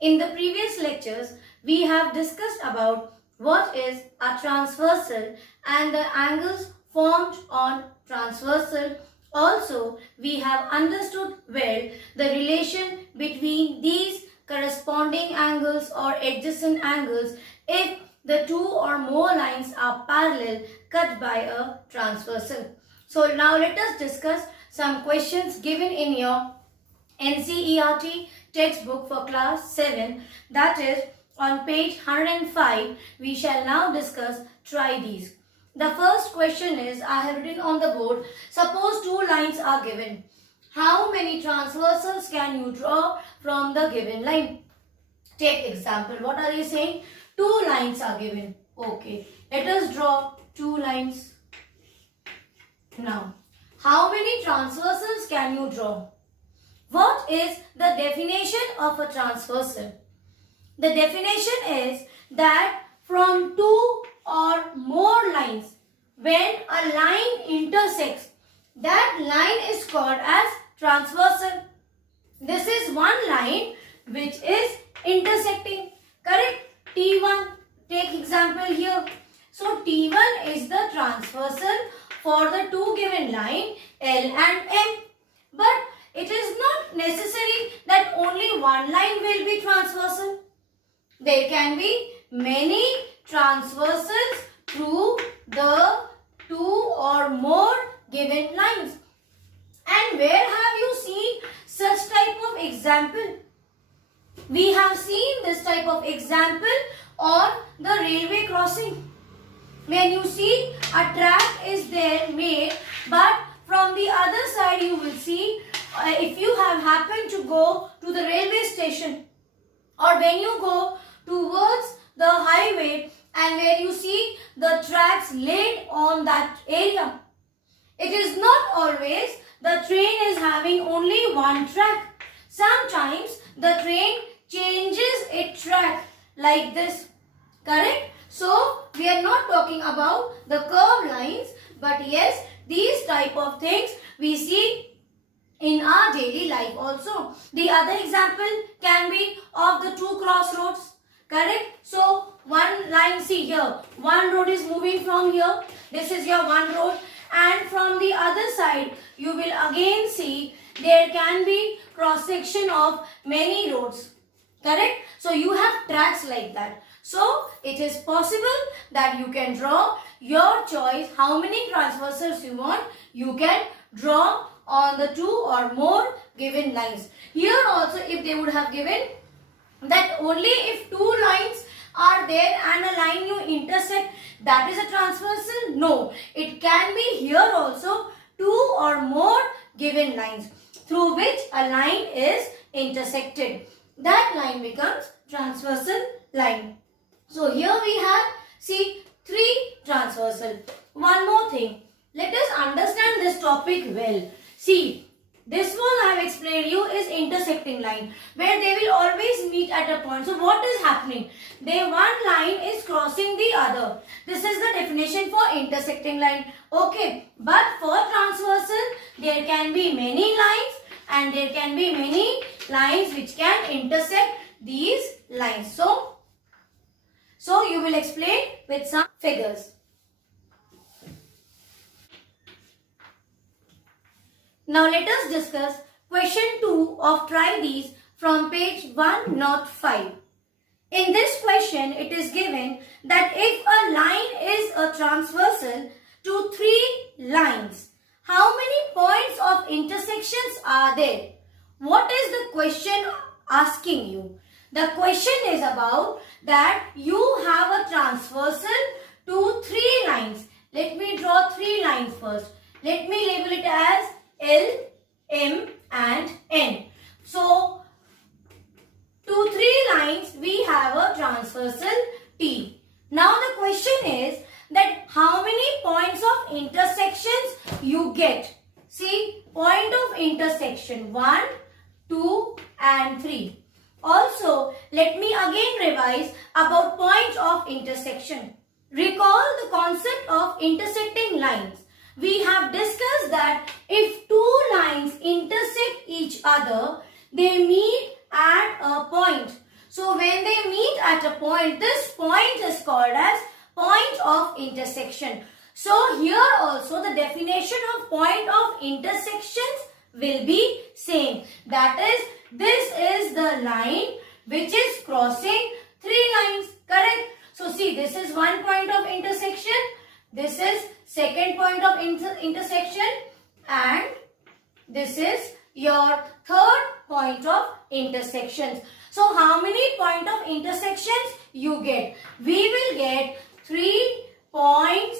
In the previous lectures, we have discussed about what is a transversal and the angles formed on transversal. Also, we have understood well the relation between these corresponding angles or adjacent angles if the two or more lines are parallel cut by a transversal. So now let us discuss some questions given in your NCERT textbook for class 7, that is on page 105. We shall now discuss try these. The first question is, I have written on the board, suppose two lines are given. How many transversals can you draw from the given line? Take example. What are they saying? Two lines are given. Okay. Let us draw two lines. Now, how many transversals can you draw? What is the definition of a transversal? The definition is that from two or more lines, when a line intersects, that line is called as transversal. This is one line which is intersecting. Correct? T1. Take example here. So T1 is the transversal for the two given line L and M. But it is not necessary that only one line will be transversal. There can be many transversals through the two or more given lines. And where have you seen such type of example? We have seen this type of example on the railway crossing. When you see a track is there made, but from the other side you will see if you have happened to go to the railway station, or when you go towards the highway and where you see the tracks laid on that area, it is not always the train is having only one track. Sometimes the train changes its track like this. Correct? So we are not talking about the curved lines, but yes, these type of things we see in our daily life also. The other example can be of the two crossroads. Correct? So one line, see here, one road is moving from here. This is your one road, and from the other side you will again see there can be cross section of many roads. Correct? So you have tracks like that. So it is possible that you can draw your choice how many transversals you want. You can draw on the two or more given lines. Here also, if they would have given that only if two lines are there and a line you intersect, that is a transversal. No, it can be here also two or more given lines through which a line is intersected. That line becomes transversal line. So here we have, see, three transversal. One more thing. Let us understand this topic well. See, this one I have explained you is intersecting line, where they will always meet at a point. So what is happening? One line is crossing the other. This is the definition for intersecting line. Okay, but for transversal, there can be many lines and there can be many lines which can intersect these lines. So you will explain with some figures. Now let us discuss question 2 of try these from page 105. In this question, it is given that if a line is a transversal to three lines, how many points of intersections are there? What is the question asking you? The question is about that you have a transversal to three lines. Let me draw three lines first. Let me label it as L, M and N. So, to three lines we have a transversal T. Now the question is that how many points of intersections you get. See, point of intersection 1, 2 and 3. Also, let me again revise about point of intersection. Recall the concept of intersecting lines. We have discussed that if two lines intersect each other, they meet at a point. So when they meet at a point, this point is called as point of intersection. So here also the definition of point of intersections will be same. That is, this is the line which is crossing three lines. Correct? So see, this is one point of intersection. This is second point of intersection, and this is your third point of intersections. So how many point of intersections you get? We will get 3 points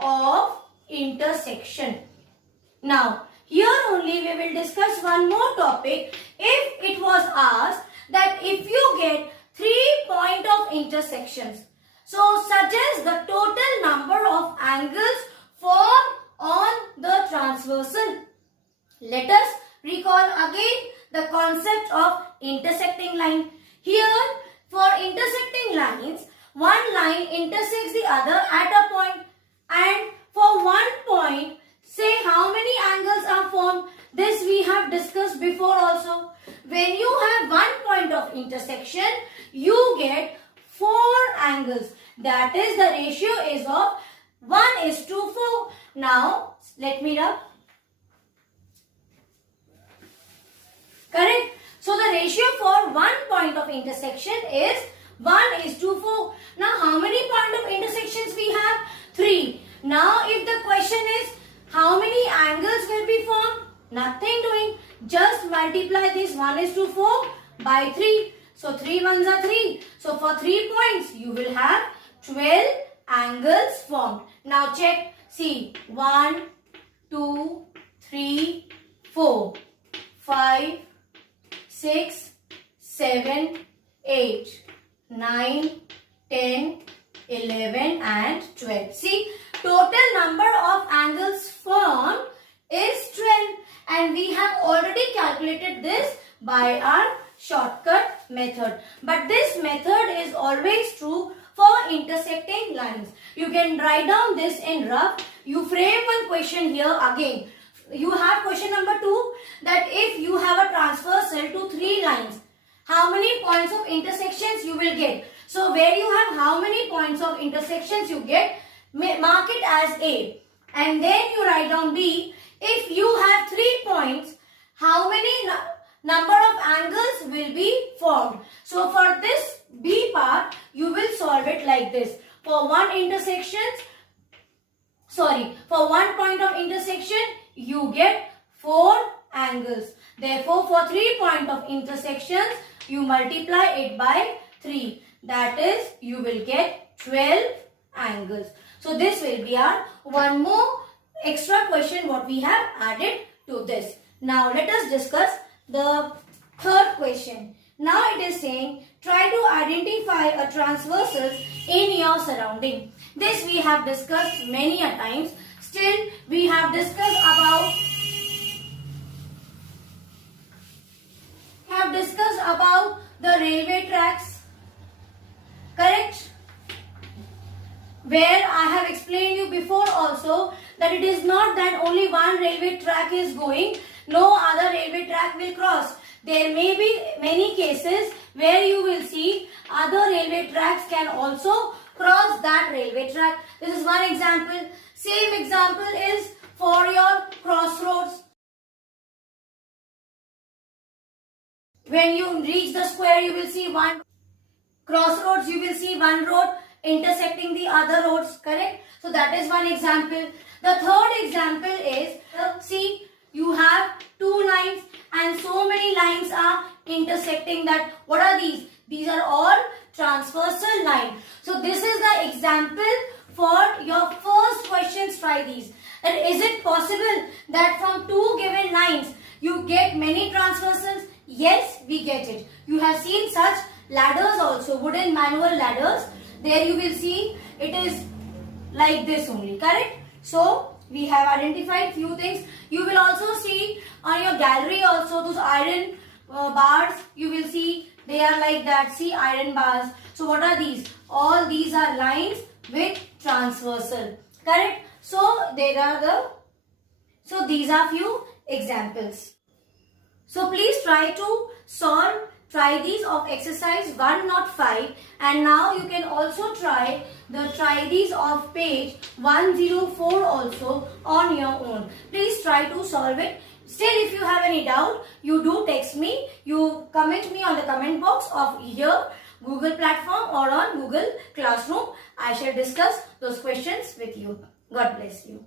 of intersection. Now here only we will discuss one more topic. If it was asked that if you get 3 point of intersections, so suggest the total number of angles formed on the transversal. Let us recall again the concept of intersecting line. Here, for intersecting lines, one line intersects the other at a point, and for one point, say how many angles are formed. This we have discussed before also. When you have one point of intersection, you get 4 angles. That is, the ratio is of 1:4. Now, let me rub. Correct? So, the ratio for one point of intersection is 1:4. Now, how many point of intersections we have? 3. Now, if the question is, how many angles will be formed? Nothing doing. Just multiply this 1:4 by 3. So 3 ones are 3. So for 3 points, you will have 12 angles formed. Now check. See, 1, 2, 3, 4, 5, 6, 7, 8, 9, 10, 11 and 12. See, total number of angles formed is 12, and we have already calculated this by our shortcut method. But this method is always true for intersecting lines. You can write down this in rough. You frame one question here again. You have question number 2, that if you have a transversal to 3 lines, how many points of intersections you will get. So where you have how many points of intersections you get, mark it as A. And then you write down B. If you have 3 points, how many number of angles will be formed. So for this B part, you will solve it like this. For one point of intersection, you get 4 angles. Therefore, for 3 point of intersections, you multiply it by 3. That is, you will get 12 angles. So this will be our one more extra question what we have added to this. Now let us discuss the third question. Now it is saying, try to identify a transversal in your surrounding. This we have discussed many a times. Still, we have discussed about the railway tracks. Correct? Where I have explained you before also that it is not that only one railway track is going, no other railway track will cross. There may be many cases where you will see other railway tracks can also cross that railway track. This is one example. Same example is for your crossroads. When you reach the square, you will see one crossroads, you will see one road intersecting the other roads, correct? So that is one example. The third example is, see, you have 2 lines and so many lines are intersecting that. What are these? These are all transversal lines. So this is the example for your first questions. Try these. That is it possible that from 2 given lines you get many transversals? Yes, we get it. You have seen such ladders also, wooden manual ladders. There you will see it is like this only, correct? So we have identified few things. You will also see on your gallery also those iron bars. You will see they are like that. See, iron bars. So what are these? All these are lines with transversal, correct? So these are few examples. So please try to solve try these of exercise 105, and now you can also try these of page 104 also on your own. Please try to solve it. Still, if you have any doubt, you do text me, you comment me on the comment box of here, Google platform or on Google Classroom. I shall discuss those questions with you. God bless you.